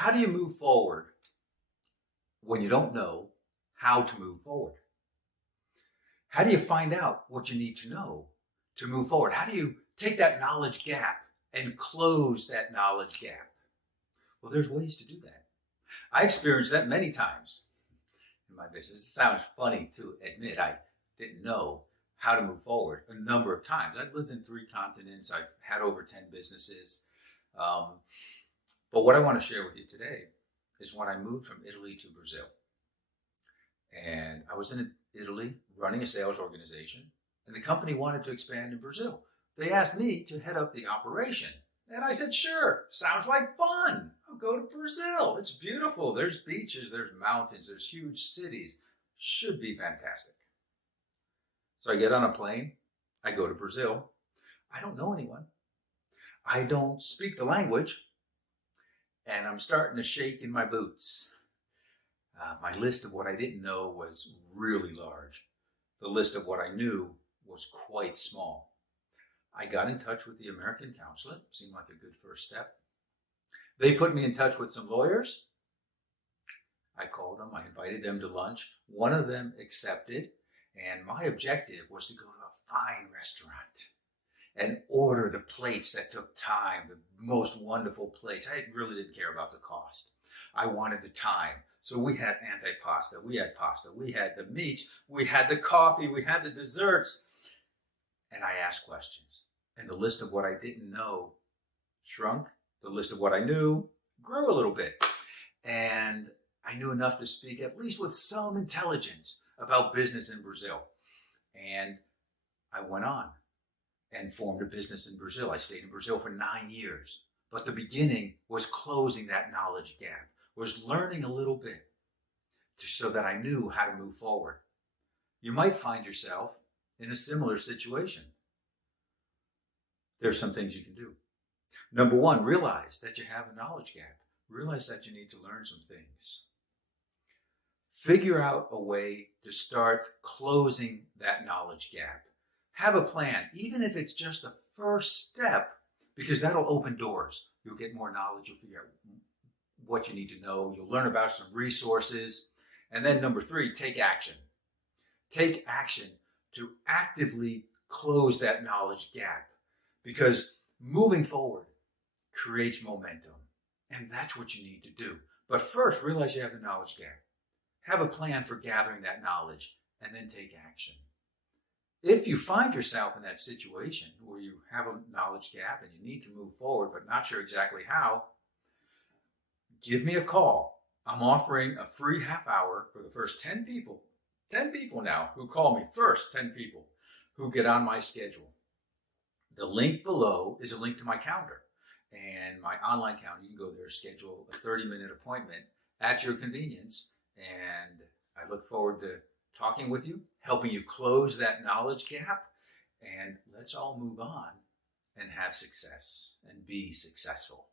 How do you move forward when you don't know how to move forward? How do you find out what you need to know to move forward? How do you take that knowledge gap and close that knowledge gap? Well, there's ways to do that. I experienced that many times in my business. It sounds funny to admit I didn't know how to move forward a number of times. I've lived in 3 continents. I've had over 10 businesses. But what I want to share with you today is when I moved from Italy to Brazil. And I was in Italy running a sales organization, and the company wanted to expand in Brazil. They asked me to head up the operation. And I said, sure, sounds like fun. I'll go to Brazil. It's beautiful. There's beaches, there's mountains, there's huge cities. Should be fantastic. So I get on a plane. I go to Brazil. I don't know anyone. I don't speak the language. And I'm starting to shake in my boots. My list of what I didn't know was really large. The list of what I knew was quite small. I got in touch with the American Consulate. Seemed like a good first step. They put me in touch with some lawyers. I called them. I invited them to lunch. One of them accepted. And my objective was to go to a fine restaurant and order the plates that took time, the most wonderful plates. I really didn't care about the cost. I wanted the time. So we had antipasta, we had pasta, we had the meats, we had the coffee, we had the desserts. And I asked questions. And the list of what I didn't know shrunk. The list of what I knew grew a little bit. And I knew enough to speak, at least with some intelligence, about business in Brazil. And I went on and formed a business in Brazil. I stayed in Brazil for 9 years. But the beginning was closing that knowledge gap, was learning a little bit so that I knew how to move forward. You might find yourself in a similar situation. There's some things you can do. Number 1, realize that you have a knowledge gap. Realize that you need to learn some things. Figure out a way to start closing that knowledge gap. Have a plan, even if it's just the first step, because that'll open doors. You'll get more knowledge. You'll figure out what you need to know. You'll learn about some resources. And then number 3, take action. Take action to actively close that knowledge gap, because moving forward creates momentum. And that's what you need to do. But first, realize you have the knowledge gap. Have a plan for gathering that knowledge, and then take action. If you find yourself in that situation where you have a knowledge gap and you need to move forward but not sure exactly how, give me a call. I'm offering a free half hour for the first 10 people. 10 people now who call me. First 10 people who get on my schedule. The link below is a link to my calendar and my online calendar. You can go there, schedule a 30-minute appointment at your convenience. And I look forward to talking with you, helping you close that knowledge gap, and let's all move on and have success and be successful.